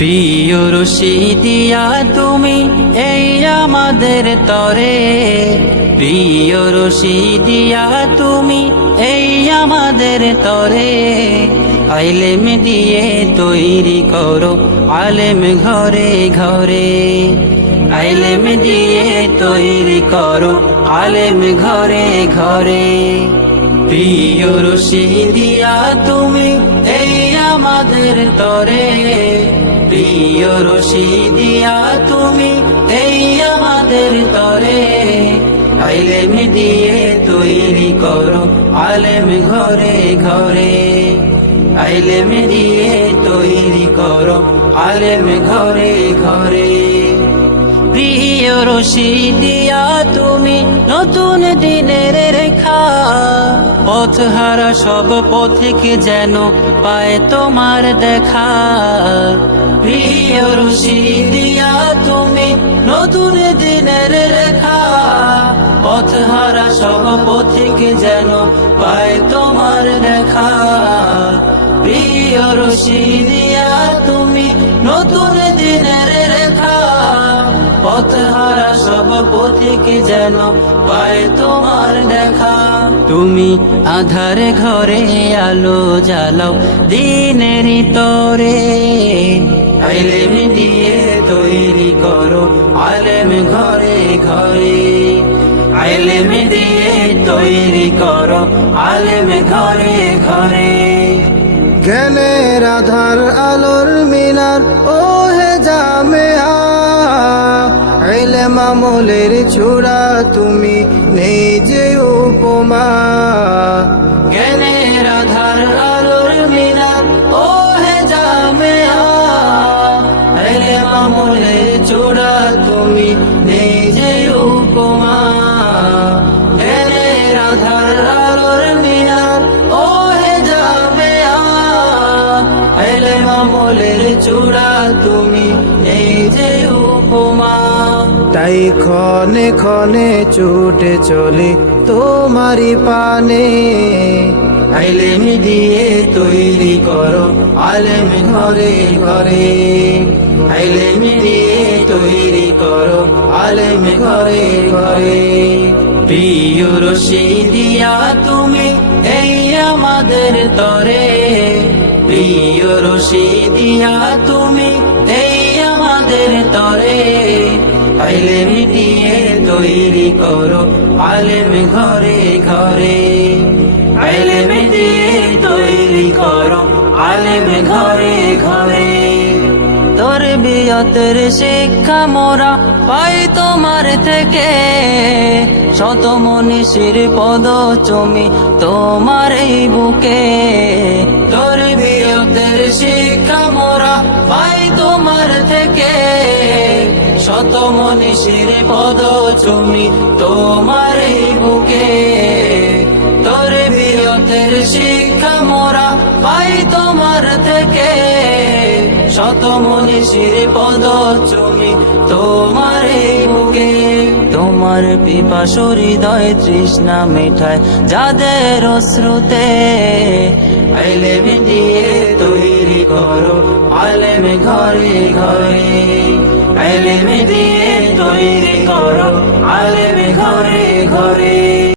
প্রিয় রশিদিয়া তুমি এই আমাদের তরে, প্রিয় রশিদিয়া তুমি এই আমাদের তরে। আইলেম দিয়ে তৈরি করো আলেম ঘরে ঘরে, আইলেম দিয়ে তৈরি করো আলেম ঘরে ঘরে। প্রিয় রশিদিয়া তুমি এই আমাদের তরে, প্রিয় রশিদিয়া তুমি এই আমাদের তরে। আইলেম দিয়ে তৈরি করো আলেম ঘরে ঘরে, আইলেম দিয়ে তৈরি করো আলেম ঘরে ঘরে। প্রিয় রশিদিয়া তুমি নতুন দিনের রেখা, পথহারা সব পথিকে যেন পায় তোমার দেখা। প্রিয় রশিদিয়া তুমি নতুন দিনের রেখা, পথহারা সব পথিকে যেন পায় তোমার দেখা। প্রিয় রশিদিয়া তুমি নতুন দিনের রেখা, পথহারা সব পথিকে যেন পায় তোমার দেখা। তুমি আধারে ঘরে আলো জ্বালাও দিনের তরে, আইলেম দিয়ে তৈরি করো আলেম ঘরে ঘরে, আইলেম দিয়ে তৈরি করো আলেম ঘরে ঘরে। জ্ঞানের আধার আলোর মিনার ও হে জামেয়া, ইলম আমলের চূড়া তুমি নেই যে উপমা। জ্ঞানের আধার আলোর মিনার ও হে জামেয়া, ইলম আমলের চূড়া তুমি নেই যে উপমা। জ্ঞানের আধার আলোর মিনার ও হে জামেয়া, ইলম আমলের চূড়া তুমি নেই যে উপমা। তাই ক্ষণে ক্ষণে ছুটে চলে তোমারি পানে, আইলেম দিয়ে তৈরি করো আলেম ঘরে ঘরে, আইলেম দিয়ে তৈরি করো আলেম ঘরে ঘরে। প্রিয় রশিদিয়া তুমি এই আমাদের তরে, প্রিয় রশিদিয়া তুমি এই আমাদের তরে। আইলেম দিয়ে তৈরি করো আলেম ঘরে ঘরে, আইলেম দিয়ে তৈরি করো আলেম ঘরে ঘরে। তরবিয়তের শিক্ষা মোরা পাই তোমার থেকে, শত মনীষীর পদ চুমি তোমার এই বুকে। তরবিয়তের শিক্ষা মোরা পাই তোমার থেকে, শত মনীষীর পদ চুমি তোমার এই বুকে। তরবিয়তের শিক্ষা মোরা পাই তোমার থেকে, শত মনীষীর পদ চুমি তোমার এই বুকে। তোমার পিপাসু হৃদয় তৃষ্ণা মেটায় যাদের অশ্রুতে, আইলেম দিয়ে তৈরি করো আলেম ঘরে ঘরে, আইলেম দিয়ে তৈরি করো আলেম ঘরে ঘরে।